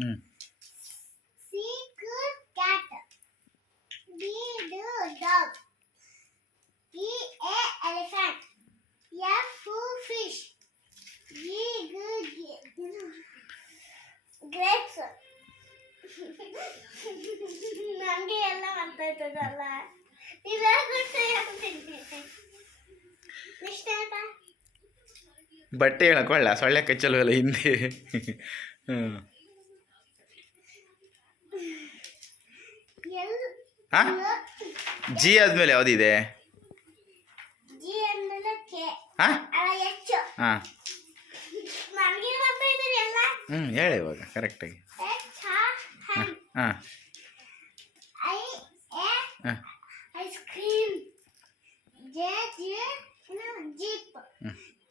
ಹ್ಞೂ C cat. D dog. E elephant. F fish. G grapes. ನನಗೆ ಎಲ್ಲ ಮಾಡ್ತಾಯಿದ್ದಲ್ಲ ಇವಾಗ ಬಟ್ಟೆ ಹೇಳಕೊಳ್ಳ ಸೊಳ್ಳೆ ಕಚ್ಚಲ್ವಲ್ಲ ಹಿಂದೆ. ಹ್ಞೂ ಹಾಂ ಜಿ ಆದಮೇಲೆ ಯಾವುದಿದೆ? ಜಿ ಆದ್ಮೇಲೆ ಕೆ. ಹಾಂ ಎಚ್. ಹಾಂ ನನಗೆ ಮಾಡ್ತಾಯಿದ್ದೀರಿ ಎಲ್ಲ. ಹೇಳಿ ಇವಾಗ ಕರೆಕ್ಟಾಗಿ. ಹಾಂ ಹಾಂ ice cream. Jeep.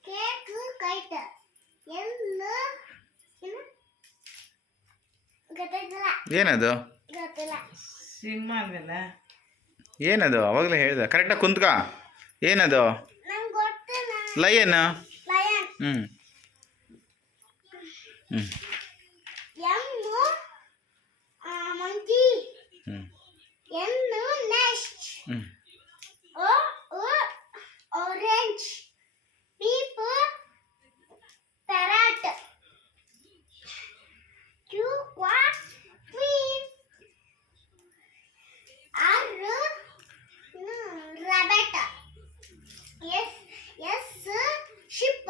Cake kite. ಗೊತ್ತಾಯ್ತಲ್ಲ? ಏನದು ಗೊತ್ತಿಲ್ಲ. ಸಿನಿಮಾ ಅಲ್ವಲ್ಲ. ಏನದು ಅವಾಗಲೇ ಹೇಳಿದೆ ಕರೆಕ್ಟಾಗಿ ಕುಂತ್ಕ. ಏನದು? ನಂಗೆ ಗೊತ್ತಿಲ್ಲ. ಲಯನ್. ಲಯನ್. ಹ್ಞೂ ಹ್ಞೂ ಎಮ್ಮು ಮಂಕಿ. ಹ್ಞೂ ಎನ್ನು ನೆಸ್ಟ್. ಹ್ಞೂ orange. Peep parrot. Q queen. R rabbit. S ship.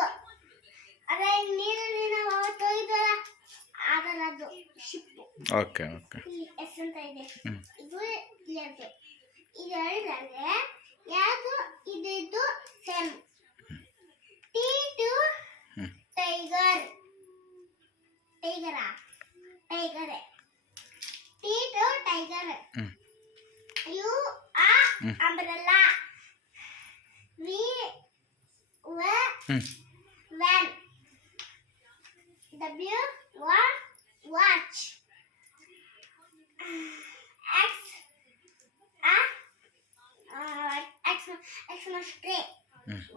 ಅದೇ ನೀರಲ್ಲಿ ನಾವು ಅವತ್ತು ಹೋಗಿದ್ದಲ್ಲ ಅದರದ್ದು ಶಿಪ್. Okay okay. ಎಸ್ ಅಂತ ಇದೆ. ಇದು ಎರಡು. ಇದೆರಡರಲ್ಲಿ ಯಾವುದು ಇದಿದ್ದು ಸೇಮ್. T to tiger. ಟೈಗರಾ ಟೈಗರೇ. T to tiger. ಯು ಆ umbrella. V van. W watch. X tray.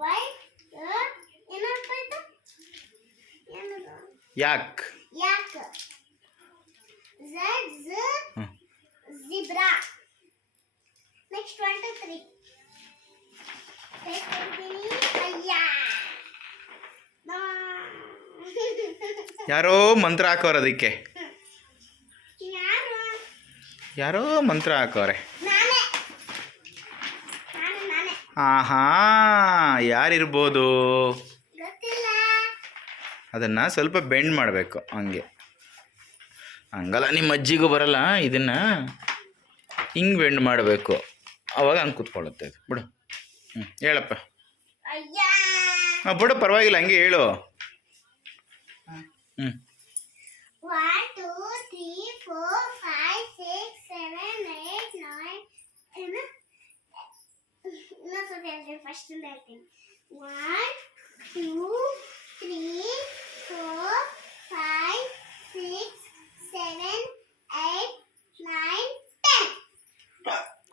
Y ಏನಾಗ್ತಾಯಿತ್ತು? ಏನದು? ಯಾಕ್. Z zebra. ನೆಕ್ಸ್ಟ್ 1 2 3 ಅಯ್ಯ ಯಾರೋ ಮಂತ್ರ ಹಾಕೋರು ಅದಕ್ಕೆ. ಯಾರು? ಯಾರೋ ಮಂತ್ರ ಹಾಕೋರೆ. ನಾನೇ. ಆಹಾ ಯಾರಿರ್ಬೋದು? ಗೊತ್ತಿಲ್ಲ. ಅದನ್ನು ಸ್ವಲ್ಪ ಬೆಂಡ್ ಮಾಡಬೇಕು ಹಂಗೆ. ಹಂಗಲ್ಲ ನಿಮ್ಮ ಅಜ್ಜಿಗೂ ಬರಲ್ಲ ಇದನ್ನು ಹಿಂಗೆ ಬೆಂಡ್ ಮಾಡಬೇಕು. ಅವಾಗ ಹಂಗೆ ಕೂತ್ಕೊಳ್ಳುತ್ತೆ ಇದು. ಬಿಡು. ಹೇಳಪ್ಪ. ಅಯ್ಯ ಬಿಡು ಪರವಾಗಿಲ್ಲ ಹಂಗೆ ಹೇಳು. 1 2 3 4 5 6 7 8 9 ಏನು ಇನ್ನೊಂದು ಸ್ವಲ್ಪ ಹೇಳ್ತೀನಿ. ಫಸ್ಟ್ ಇಂದ ಹೇಳ್ತೀನಿ. 1 2 3 4 5 6 7 8 9 10.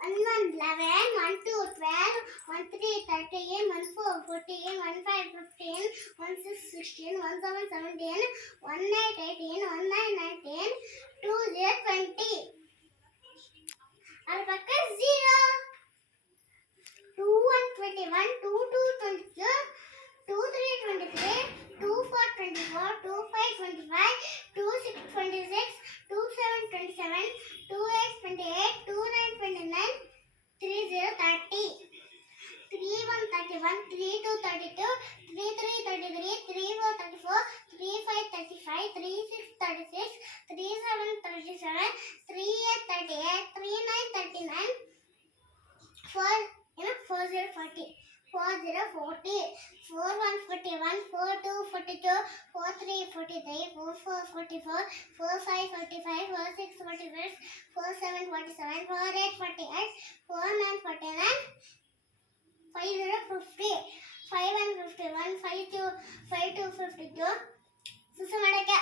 1 11 1 2 12 1 3 13 1 4 14 1 5 15 1 6 16 1 7 17 1 8 18 1 9 19 2 0 20. ಅದ್ರ ಪಕ್ಕ 0. 2 1 21 2 2 22 2 3 23 2 4 24 2 5 25 2 6 26 2 7 27 2 8 28 2 9 29 3 0 30. 3 1 31 3 2 32 3 3 33 3 4 34 3 5 35 3 6 36 3 7 37 3 8 38 3 9 39 4 4 0 40 4 0 40 4 1 41 4 2 42 4 3 43 4 4 44 4 5 45 4 6 46 4 7 47 4 8 48 4 9 49 5 0 50 5 1 51 5 2 52 ಸುಸು ಮಾಡಕ್ಕೆ.